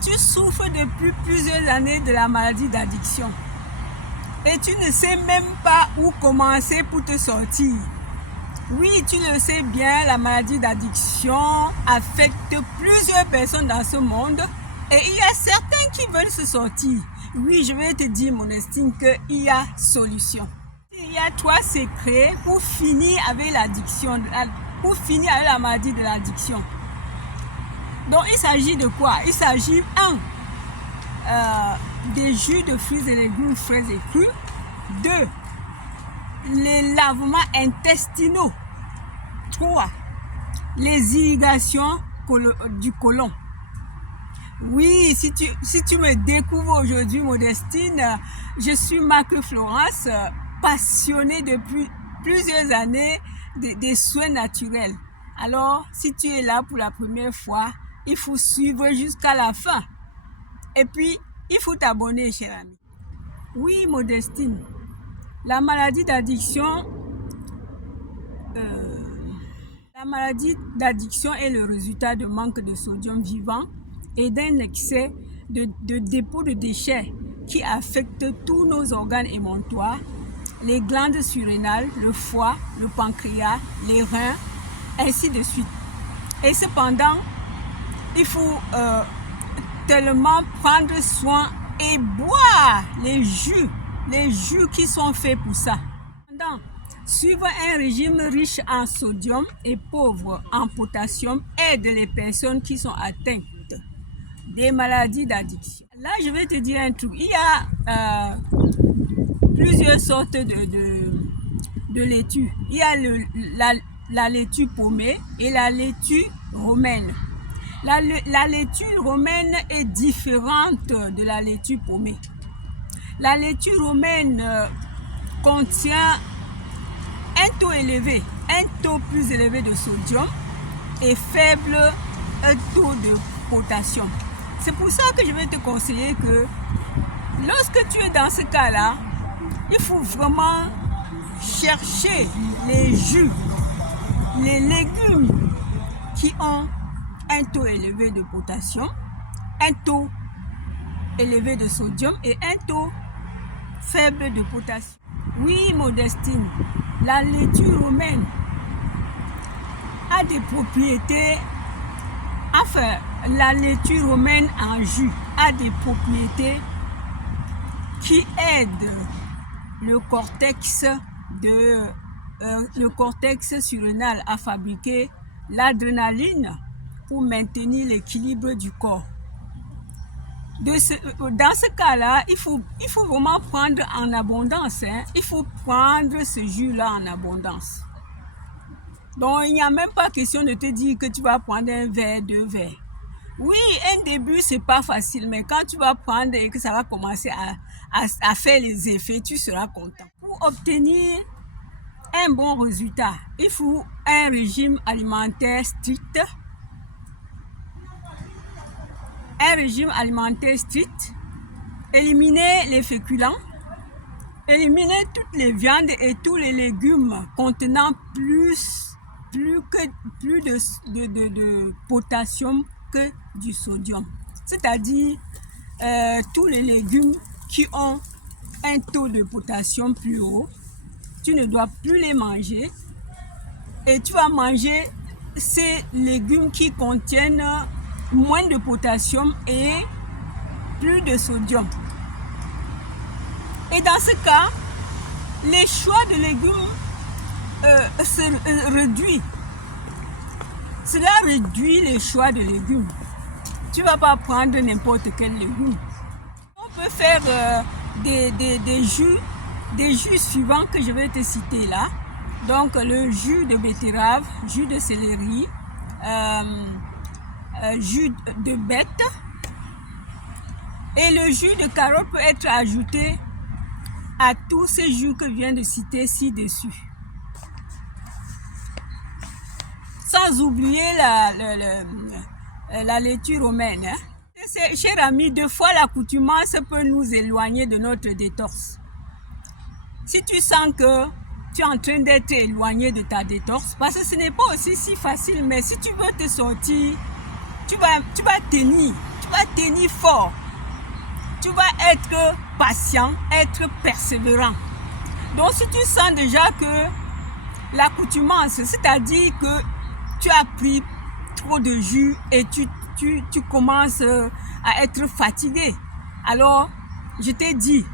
tu souffres depuis plusieurs années de la maladie d'addiction et tu ne sais même pas où commencer pour te sortir. Oui, tu le sais bien, la maladie d'addiction affecte plusieurs personnes dans ce monde et il y a certains qui veulent se sortir. Oui, je vais te dire, mon estime, qu'il y a solution. Il y a 3 secrets pour finir avec l'addiction, pour finir avec la maladie de l'addiction. Donc, il s'agit de quoi? Il s'agit, des jus de fruits et légumes frais et crus. 2, les lavements intestinaux. 3, les irrigations du côlon. Oui, si tu me découvres aujourd'hui, Modestine, je suis Marc Florence, passionnée depuis plusieurs années des soins naturels. Alors, si tu es là pour la première fois, il faut suivre jusqu'à la fin. Et puis, il faut t'abonner, cher ami. Oui, Modestine, la maladie d'addiction est le résultat de manque de sodium vivant et d'un excès de dépôt de déchets qui affecte tous nos organes émontoires, les glandes surrénales, le foie, le pancréas, les reins, ainsi de suite. Et cependant, il faut tellement prendre soin et boire les jus qui sont faits pour ça. Cependant, suivre un régime riche en sodium et pauvre en potassium aide les personnes qui sont atteintes des maladies d'addiction. Là, je vais te dire un truc. Il y a plusieurs sortes de laitue. Il y a la laitue paumée et la laitue romaine. La laitue romaine est différente de la laitue paumée. La laitue romaine contient un taux élevé, un taux plus élevé de sodium et faible taux de potassium. C'est pour ça que je vais te conseiller que lorsque tu es dans ce cas-là, il faut vraiment chercher les jus, les légumes qui ont un taux élevé de potassium, un taux élevé de sodium et un taux faible de potassium. Oui, Modestine, la laitue romaine a des propriétés, enfin, la laitue romaine en jus a des propriétés qui aident le cortex surrénal à fabriquer l'adrénaline pour maintenir l'équilibre du corps. Dans ce cas-là, il faut vraiment prendre en abondance. Il faut prendre ce jus-là en abondance. Donc, il n'y a même pas question de te dire que tu vas prendre un verre, 2 verres. Oui, un début, c'est pas facile, mais quand tu vas prendre et que ça va commencer à faire les effets, tu seras content. Pour obtenir un bon résultat, il faut un régime alimentaire strict. Un régime alimentaire strict, éliminer les féculents, éliminer toutes les viandes et tous les légumes contenant plus de potassium que du sodium. C'est-à-dire tous les légumes qui ont un taux de potassium plus haut, tu ne dois plus les manger et tu vas manger ces légumes qui contiennent moins de potassium et plus de sodium. Et dans ce cas, les choix de légumes se réduit. Cela réduit les choix de légumes. Tu ne vas pas prendre n'importe quel légume. On peut faire des jus suivants que je vais te citer là. Donc le jus de betterave, jus de céleri, jus de bête et le jus de carotte peut être ajouté à tous ces jus que je viens de citer ci-dessus. Sans oublier la laitue romaine. Cher ami, 2 fois l'accoutumance peut nous éloigner de notre détox. Si tu sens que tu es en train d'être éloigné de ta détox, parce que ce n'est pas aussi si facile, mais si tu veux te sortir, tu vas tenir tenir fort. Tu vas être patient, être persévérant. Donc si tu sens déjà que l'accoutumance, c'est-à-dire que tu as pris trop de jus et tu commences à être fatigué, alors je t'ai dit,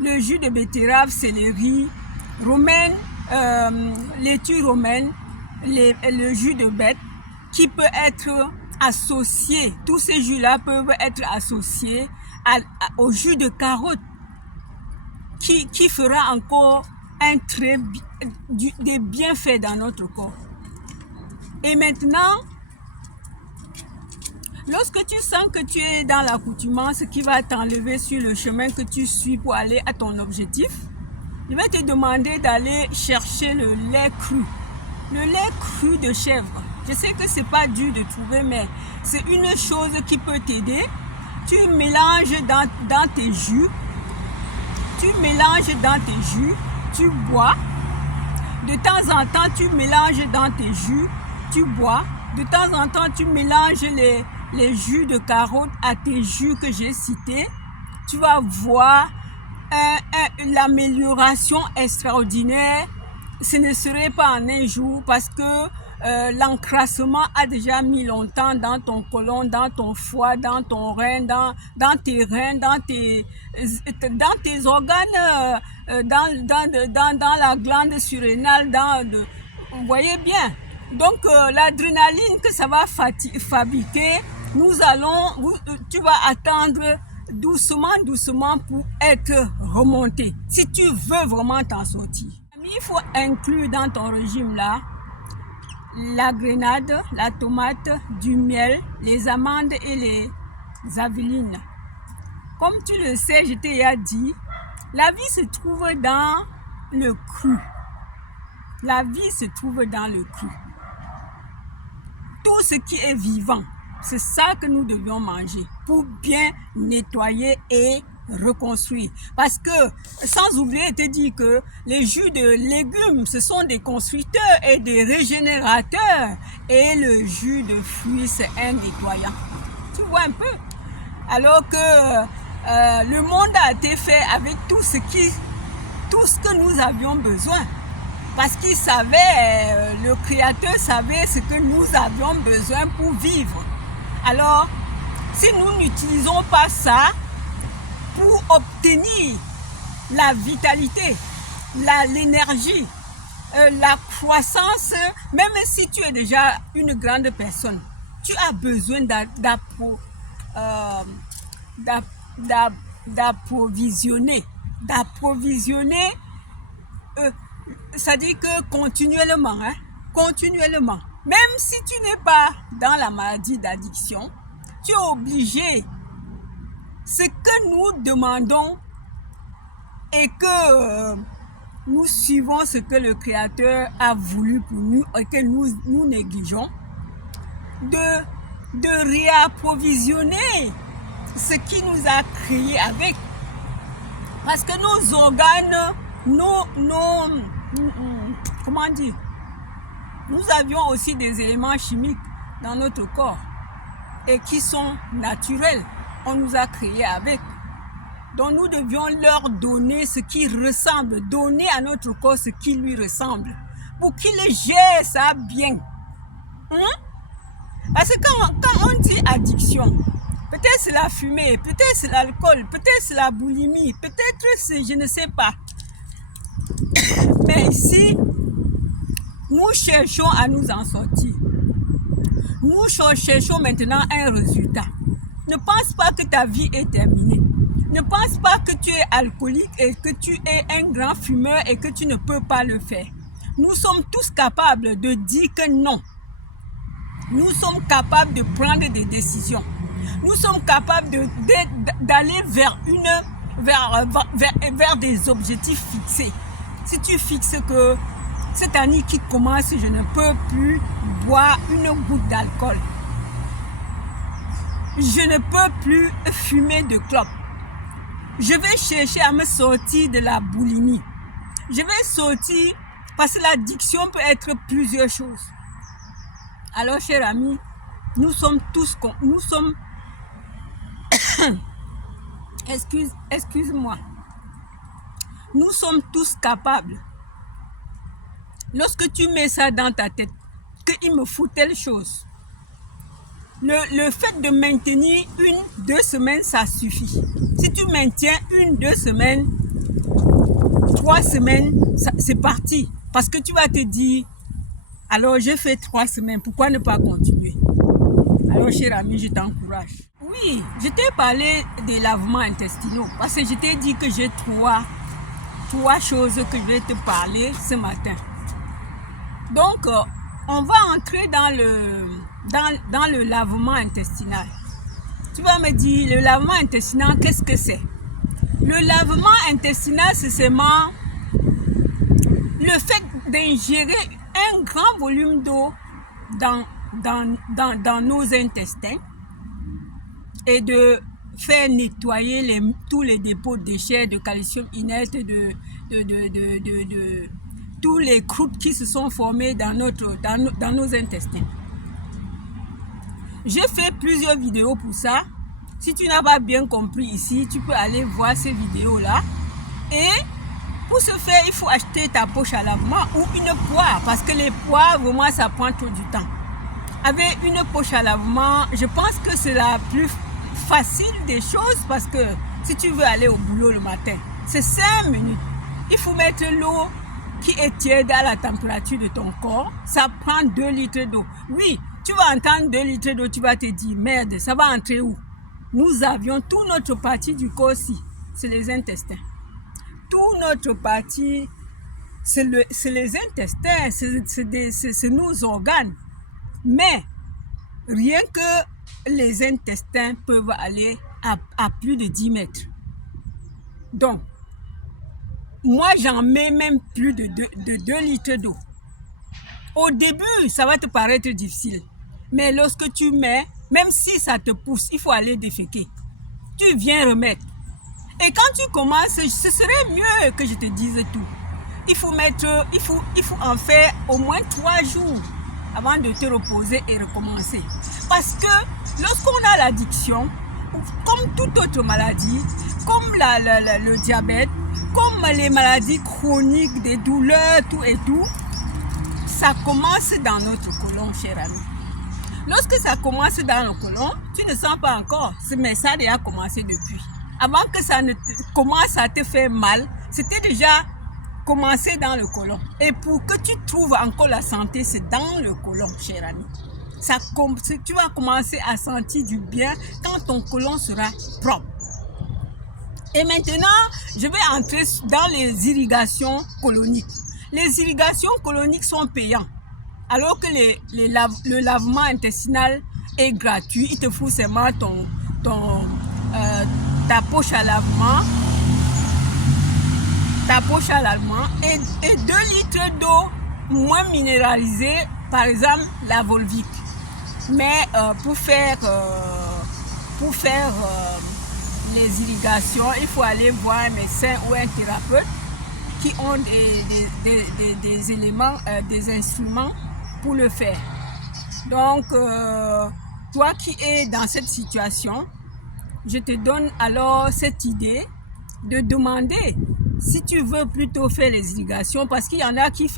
le jus de betterave, céleri, romaine, laitue romaine, le jus de bête qui peut être associé, tous ces jus-là peuvent être associés au jus de carotte qui fera encore des bienfaits dans notre corps. Et maintenant, lorsque tu sens que tu es dans l'accoutumance qui va t'enlever sur le chemin que tu suis pour aller à ton objectif, je vais te demander d'aller chercher le lait cru. Le lait cru de chèvre. Je sais que c'est pas dur de trouver, mais c'est une chose qui peut t'aider. Tu mélanges dans tes jus. Tu mélanges dans tes jus. Tu bois. De temps en temps, tu mélanges dans tes jus. Tu bois. De temps en temps, tu mélanges les jus de carotte à tes jus que j'ai cités. Tu vas voir l'amélioration extraordinaire. Ce ne serait pas en un jour parce que l'encrassement a déjà mis longtemps dans ton côlon, dans ton foie, dans ton rein, dans tes reins, dans tes organes, dans la glande surrénale, vous voyez bien. Donc l'adrénaline que ça va fabriquer, tu vas attendre doucement pour être remonté. Si tu veux vraiment t'en sortir. Il faut inclure dans ton régime là la grenade, la tomate, du miel, les amandes et les avelines. Comme tu le sais, je t'ai déjà dit, la vie se trouve dans le cru. La vie se trouve dans le cru. Tout ce qui est vivant, c'est ça que nous devions manger pour bien nettoyer et reconstruire. Parce que, sans oublier, je te dis que les jus de légumes, ce sont des constructeurs et des régénérateurs. Et le jus de fruits, c'est un nettoyant. Tu vois un peu? Alors que le monde a été fait avec tout ce que nous avions besoin. Parce qu'il savait, le Créateur savait ce que nous avions besoin pour vivre. Alors, si nous n'utilisons pas ça pour obtenir la vitalité, l'énergie, la croissance, même si tu es déjà une grande personne, tu as besoin d'approvisionner. C'est-à-dire que continuellement, continuellement. Même si tu n'es pas dans la maladie d'addiction, tu es obligé. Ce que nous demandons et que nous suivons ce que le Créateur a voulu pour nous et que nous négligeons, de réapprovisionner ce qui nous a créé avec. Parce que nos organes, comment dire, nous avions aussi des éléments chimiques dans notre corps et qui sont naturels. On nous a créés avec. Donc nous devions leur donner ce qui ressemble, donner à notre corps ce qui lui ressemble, pour qu'il gère ça bien. Parce que quand on dit addiction, peut-être c'est la fumée, peut-être c'est l'alcool, peut-être c'est la boulimie, peut-être c'est je ne sais pas. Mais ici, nous cherchons à nous en sortir. Nous cherchons maintenant un résultat. Ne pense pas que ta vie est terminée. Ne pense pas que tu es alcoolique et que tu es un grand fumeur et que tu ne peux pas le faire. Nous sommes tous capables de dire que non. Nous sommes capables de prendre des décisions. Nous sommes capables d'aller vers des objectifs fixés. Si tu fixes que cette année qui commence, je ne peux plus boire une goutte d'alcool. Je ne peux plus fumer de clope. Je vais chercher à me sortir de la boulimie. Je vais sortir parce que l'addiction peut être plusieurs choses. Alors, chers amis, nous sommes excuse-moi. Nous sommes tous capables. Lorsque tu mets ça dans ta tête, qu'il me faut telle chose, le fait de maintenir 1-2 semaines, ça suffit. Si tu maintiens 1-2 semaines, 3 semaines, c'est parti. Parce que tu vas te dire, alors j'ai fait 3 semaines, pourquoi ne pas continuer? Alors, cher ami, je t'encourage. Oui, je t'ai parlé des lavements intestinaux parce que je t'ai dit que j'ai trois choses que je vais te parler ce matin. Donc, on va entrer dans le lavement intestinal. Tu vas me dire, le lavement intestinal, qu'est-ce que c'est? Le lavement intestinal, c'est seulement le fait d'ingérer un grand volume d'eau dans nos intestins et de faire nettoyer tous les dépôts de déchets, de calcium inerte, de tous les croûtes qui se sont formées dans nos intestins. J'ai fait plusieurs vidéos pour ça. Si tu n'as pas bien compris ici, tu peux aller voir ces vidéos-là. Et pour ce faire, il faut acheter ta poche à lavement ou une poire, parce que les poires, vraiment, ça prend trop du temps. Avec une poche à lavement, je pense que c'est la plus facile des choses, parce que si tu veux aller au boulot le matin, c'est 5 minutes. Il faut mettre l'eau qui est tiède à la température de ton corps. Ça prend 2 litres d'eau. Oui, tu vas entendre 2 litres d'eau, tu vas te dire, merde, ça va entrer où? Nous avions toute notre partie du corps-ci, c'est les intestins. Toute notre partie, c'est les intestins, c'est nos organes. Mais rien que les intestins peuvent aller à plus de 10 mètres. Donc, moi, j'en mets même plus de 2 litres d'eau. Au début, ça va te paraître difficile. Mais lorsque tu mets, même si ça te pousse, il faut aller déféquer. Tu viens remettre. Et quand tu commences, ce serait mieux que je te dise tout. Il faut en faire au moins 3 jours avant de te reposer et recommencer. Parce que lorsqu'on a l'addiction, comme toute autre maladie, comme le diabète, comme les maladies chroniques, des douleurs, tout et tout, ça commence dans notre côlon, cher ami. Lorsque ça commence dans le côlon, tu ne sens pas encore, mais ça a déjà commencé depuis. Avant que ça ne commence à te faire mal, c'était déjà commencé dans le côlon. Et pour que tu trouves encore la santé, c'est dans le côlon, cher ami. Tu vas commencer à sentir du bien quand ton côlon sera propre. Et maintenant, je vais entrer dans les irrigations coloniques. Les irrigations coloniques sont payantes. Alors que le lavement intestinal est gratuit, il te faut seulement ta poche à lavement, et 2 litres d'eau moins minéralisée, par exemple la Volvic. Mais pour faire les irrigations, il faut aller voir un médecin ou un thérapeute qui ont des éléments, des instruments pour le faire. Donc, toi qui es dans cette situation, je te donne alors cette idée de demander si tu veux plutôt faire les irrigations, parce qu'il y en a qui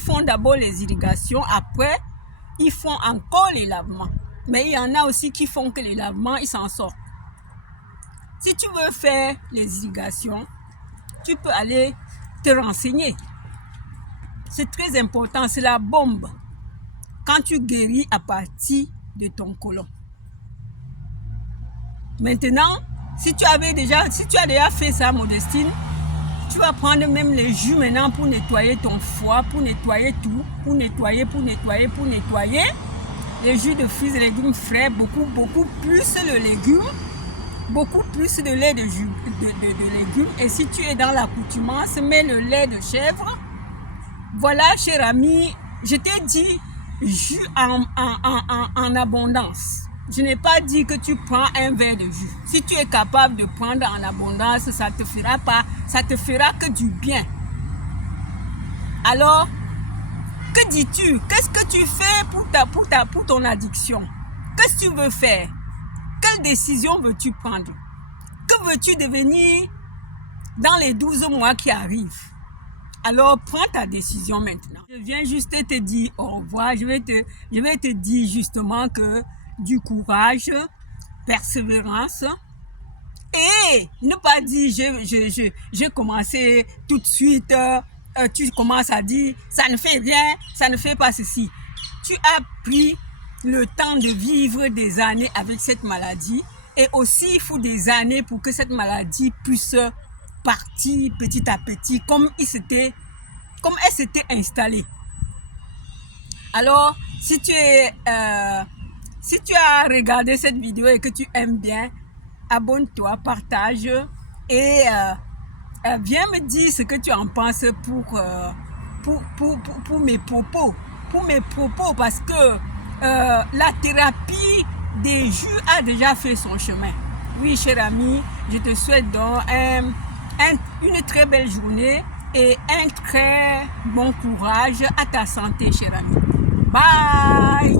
font d'abord les irrigations, après ils font encore les lavements. Mais il y en a aussi qui font que les lavements, ils s'en sortent. Si tu veux faire les irrigations, tu peux aller te renseigner. C'est très important, c'est la bombe quand tu guéris à partir de ton côlon. Maintenant, si tu as déjà fait ça, Modestine, tu vas prendre même les jus maintenant pour nettoyer ton foie, pour nettoyer tout, pour nettoyer. Les jus de fruits et légumes frais, beaucoup plus le légume, beaucoup plus de lait de légumes. Et si tu es dans l'accoutumance, mets le lait de chèvre. Voilà, cher ami, je t'ai dit jus en abondance. Je n'ai pas dit que tu prends un verre de jus. Si tu es capable de prendre en abondance, ça te fera que du bien. Alors, que dis-tu? Qu'est-ce que tu fais pour ton addiction? Qu'est-ce que tu veux faire? Quelle décision veux-tu prendre? Que veux-tu devenir dans les 12 mois qui arrivent? Alors, prends ta décision maintenant. Je viens juste te dire au revoir. Je vais te dire justement que du courage, persévérance, et ne pas dire j'ai commencé tout de suite. Tu commences à dire ça ne fait rien, ça ne fait pas ceci. Tu as pris le temps de vivre des années avec cette maladie, et aussi il faut des années pour que cette maladie puisse partir petit à petit comme elle s'était installée. Alors, si tu as regardé cette vidéo et que tu aimes bien, abonne-toi, partage et viens me dire ce que tu en penses pour mes propos. Pour mes propos, parce que la thérapie des jus a déjà fait son chemin. Oui, cher ami, je te souhaite donc une très belle journée et un très bon courage à ta santé, cher ami. Bye!